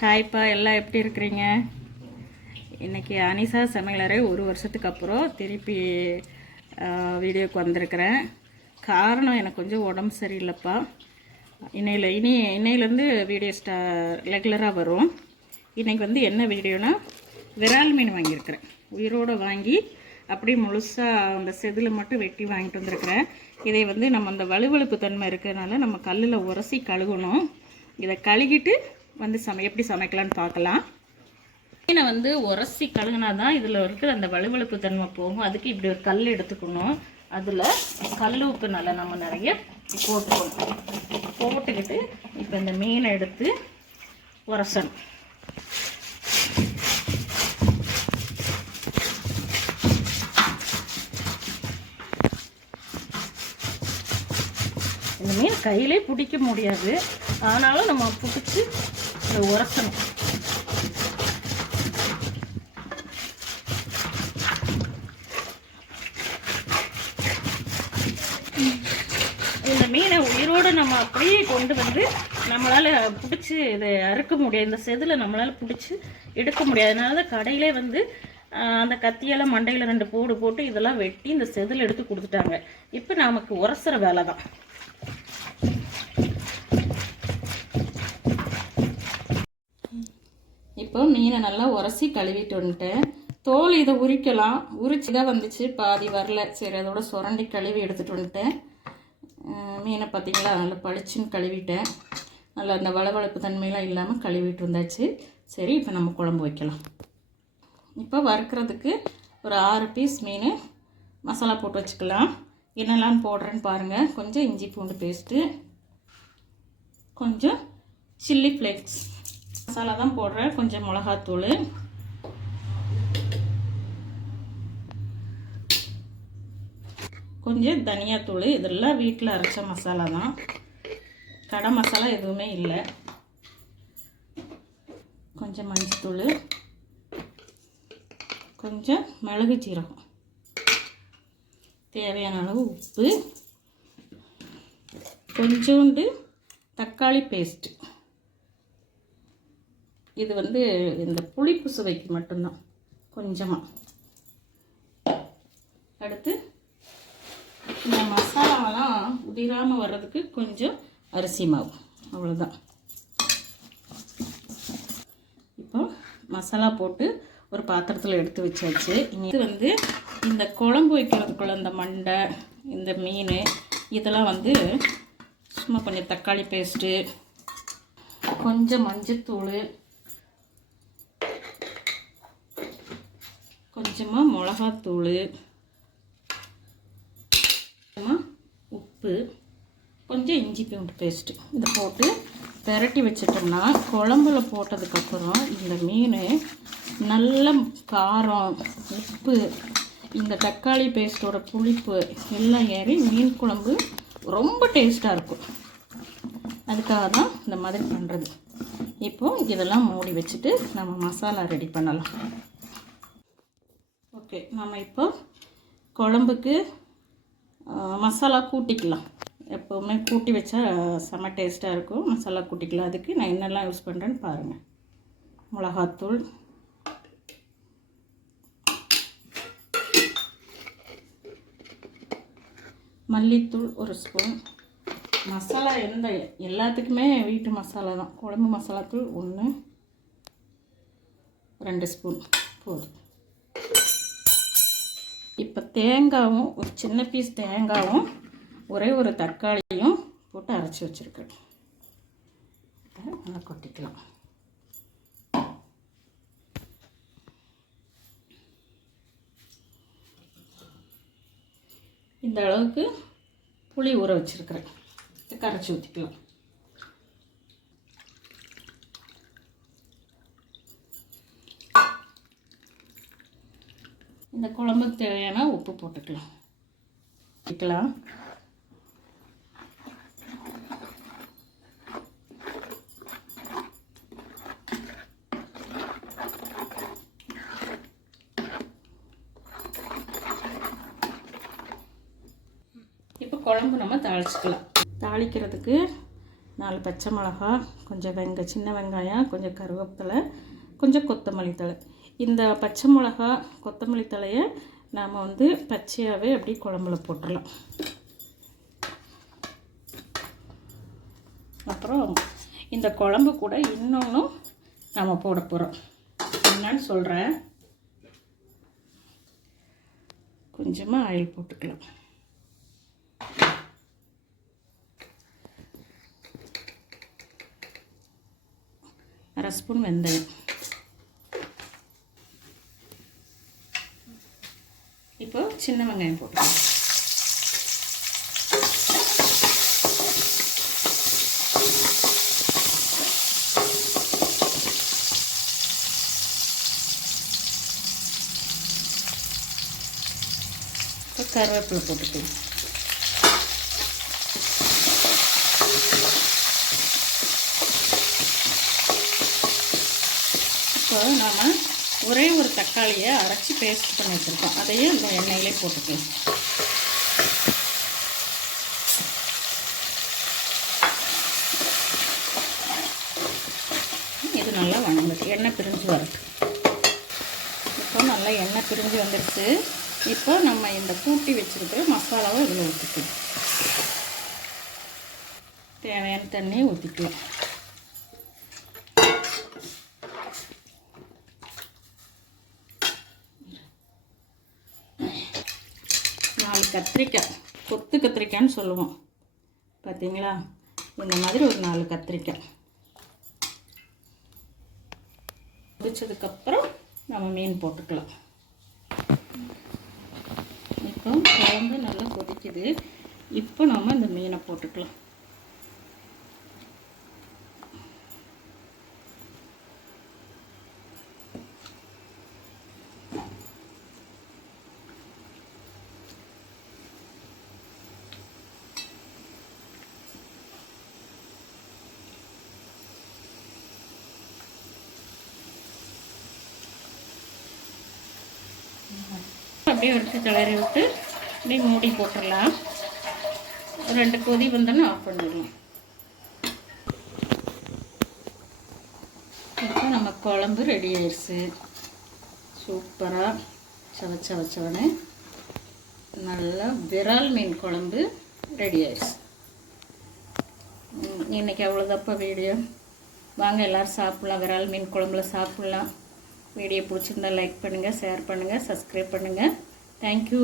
ஹாய்ப்பா, எல்லாம் எப்படி இருக்கிறீங்க? இன்றைக்கி அனிஷா சமையலறை ஒரு வருஷத்துக்கு அப்புறம் திருப்பி வீடியோக்கு வந்திருக்கிறேன். காரணம் எனக்கு கொஞ்சம் உடம்பு சரியில்லைப்பா. இன்னையிலேருந்து வீடியோ ரெகுலராக வரும். இன்றைக்கி வந்து என்ன வீடியோனா, விரால் மீன் வாங்கியிருக்கிறேன். உயிரோடு வாங்கி அப்படியே முழுசாக அந்த செதில் மட்டும் வெட்டி வாங்கிட்டு வந்திருக்கிறேன். இதை வந்து நம்ம அந்த வலுவழுப்பு தன்மை இருக்கிறதுனால நம்ம கல்லில் உரசி கழுகணும். இதை கழுகிட்டு வந்து எப்படி சமைக்கலான்னு பார்க்கலாம். மீனை வந்து உரசி கழுகுனா தான் இதில் இருக்கிற அந்த வலுவழுப்பு தன்மை போகும். அதுக்கு இப்படி ஒரு கல் எடுத்துக்கணும். அதில் கல் உப்பு நல்லா நம்ம நிறைய போட்டுக்கிட்டு இப்போ இந்த மீனை எடுத்து உரசணும். இந்த மீன் கையிலே பிடிக்க முடியாது, ஆனாலும் நம்ம பிடிச்சி இதை உரசணும். இந்த மீனை உயிரோடு நம்ம அப்படியே கொண்டு வந்து நம்மளால் பிடிச்சி இதை அறுக்க முடியாது. இந்த செதில் நம்மளால் பிடிச்சி எடுக்க முடியாது. அதனால தான் கடையிலே வந்து அந்த கத்தியெல்லாம் மண்டையில் 2 போடு போட்டு இதெல்லாம் வெட்டி இந்த செதில் எடுத்து கொடுத்துட்டாங்க. இப்போ நமக்கு உரசுற வேலை தான். இப்போ மீனை நல்லா உரசி கழுவிட்டு வந்துட்டேன். தோல் இதை உரிக்கலாம். உரிச்சு தான் வந்துச்சு, பாதி வரல. சரி, அதோட சுரண்டி கழுவி எடுத்துகிட்டு வந்துட்டேன். மீனை பார்த்திங்களா, நல்லா பளிச்சுன்னு கழுவிட்டேன். நல்லா அந்த வளவளப்பு தன்மையெல்லாம் இல்லாமல் கழுவிட்டு வந்தாச்சு. சரி, இப்போ நம்ம குழம்பு வைக்கலாம். இப்போ வறுக்கிறதுக்கு ஒரு 6 பீஸ் மீன் மசாலா போட்டு வச்சுக்கலாம். என்னெல்லாம் போடுறேன்னு பாருங்கள். கொஞ்சம் இஞ்சி பூண்டு பேஸ்ட்டு, கொஞ்சம் சில்லி ஃப்ளேக்ஸ் மசாலா தான் போடுறேன், கொஞ்சம் மிளகாத்தூள், கொஞ்சம் தனியாத்தூள். இதெல்லாம் வீட்டில் அரைச்ச மசாலா தான், கடை மசாலா எதுவுமே இல்லை. கொஞ்சம் மஞ்சத்தூள், கொஞ்சம் மிளகு சீரகம், தேவையான அளவு உப்பு, கொஞ்சோண்டு தக்காளி பேஸ்ட்டு. இது வந்து இந்த புளிப்பு சுவைக்கு மட்டும்தான், கொஞ்சமாக. அடுத்து இந்த மசாலாவெல்லாம் உதிராமல் வர்றதுக்கு கொஞ்சம் அரிசி மாவு, அவ்வளோதான். இப்போ மசாலா போட்டு ஒரு பாத்திரத்தில் எடுத்து வச்சாச்சு. இது வந்து இந்த குழம்பு வைக்கிறதுக்குள்ள இந்த மண்டை, இந்த மீன் இதெல்லாம் வந்து சும்மா கொஞ்சம் தக்காளி பேஸ்ட்டு, கொஞ்சம் மஞ்சத்தூள், கொஞ்சமாக மிளகாத்தூள், உப்பு, கொஞ்சம் இஞ்சி பூண்டு பேஸ்ட்டு இதை போட்டு பெரட்டி வச்சிட்டோம்னா குழம்புல போட்டதுக்கப்புறம் இந்த மீன் நல்ல காரம், உப்பு, இந்த தக்காளி பேஸ்ட்டோட புளிப்பு எல்லாம் ஏறி மீன் குழம்பு ரொம்ப டேஸ்ட்டாக இருக்கும். அதுக்காக தான் இந்த மாதிரி பண்ணுறது. இப்போது இதெல்லாம் மூடி வச்சுட்டு நம்ம மசாலா ரெடி பண்ணலாம். ஓகே, நம்ம இப்போ குழம்புக்கு மசாலா கூட்டிக்கலாம். எப்போவுமே கூட்டி வச்சா செம்ம டேஸ்ட்டாக இருக்கும். மசாலா கூட்டிக்கலாம். அதுக்கு நான் என்னெல்லாம் யூஸ் பண்ணுறேன்னு பாருங்கள். மிளகாத்தூள், மல்லித்தூள் 1 ஸ்பூன். மசாலா எல்லாத்துக்குமே வீட்டு மசாலா தான். குழம்பு மசாலாத்தூள் 1, 2 ஸ்பூன் போதும். இப்போ தேங்காயும், ஒரு சின்ன பீஸ் தேங்காயும், ஒரே ஒரு தக்காளியும் போட்டு அரைச்சி வச்சுருக்கேன். நல்லா கொட்டிக்கலாம். இந்த அளவுக்கு புளி ஊற வச்சுருக்கிறேன். கரைச்சி ஊற்றிக்கலாம். இந்த குழம்புக்கு தேவையான உப்பு போட்டுக்கலாம். இப்போ குழம்பு நம்ம தாளிச்சுக்கலாம். தாளிக்கிறதுக்கு 4 பச்சை மிளகா, கொஞ்சம் சின்ன வெங்காயம், கொஞ்சம் கருவேப்பிலை, கொஞ்சம் கொத்தமல்லி தழை. இந்த பச்சை மிளகா கொத்தமல்லி தழையை நாம் வந்து பச்சையாகவே அப்படி குழம்புல போட்டுடலாம். அப்புறம் இந்த குழம்பு கூட இன்னொன்றும் நம்ம போட போகிறோம். என்னன்னு சொல்கிறேன். கொஞ்சமாக ஆயில் போட்டுக்கலாம். அரை ஸ்பூன் வெந்தயம். இப்போ சின்ன வெங்காயம் போட்டுக்கலாம். கருவேப்பிலை போட்டுக்கலாம். இப்போ நாம் ஒரே ஒரு தக்காளியை அரைச்சி பேஸ்ட் பண்ணி வச்சுருக்கோம். அதையும் இந்த எண்ணெயிலே போட்டுக்கலாம். இது நல்லா வணங்குது, எண்ணெய் பிரிஞ்சு வரட்டும். இப்போ நல்லா எண்ணெய் பிரிஞ்சு வந்துடுச்சு. இப்போ நம்ம இந்த கூட்டி வச்சுருக்கிற மசாலாவை இதில் ஊற்றிக்கலாம். தேவையான தண்ணி ஊற்றிக்கலாம். நாலு கத்திரிக்காய், கொத்து கத்திரிக்காய்ன்னு சொல்லுவோம் பார்த்தீங்களா, இந்த மாதிரி ஒரு 4 கத்திரிக்காய் பிடிச்சதுக்கப்புறம் நம்ம மீன் போட்டுக்கலாம். இப்போ குழம்பு நல்லா கொதிக்குது. இப்போ நம்ம இந்த மீனை போட்டுக்கலாம். அப்படியே எடுத்து கிளறி விட்டு அப்படியே மூடி போட்டுடலாம். 2 கொதி வந்தோன்னா ஆஃப் பண்ணிடலாம். இப்போ நம்ம குழம்பு ரெடி ஆயிடுச்சு. சூப்பராக சவச்சவனே நல்லா விரால் மீன் குழம்பு ரெடி ஆயிடுச்சு. இன்றைக்கி அவ்வளோதாப்பா வீடியோ. வாங்க எல்லோரும் சாப்பிட்லாம். விரால் மீன் குழம்புல சாப்பிட்லாம். வீடியோ பிடிச்சிருந்தா லைக் பண்ணுங்கள், ஷேர் பண்ணுங்கள், சப்ஸ்கிரைப் பண்ணுங்கள். தேங்க்யூ.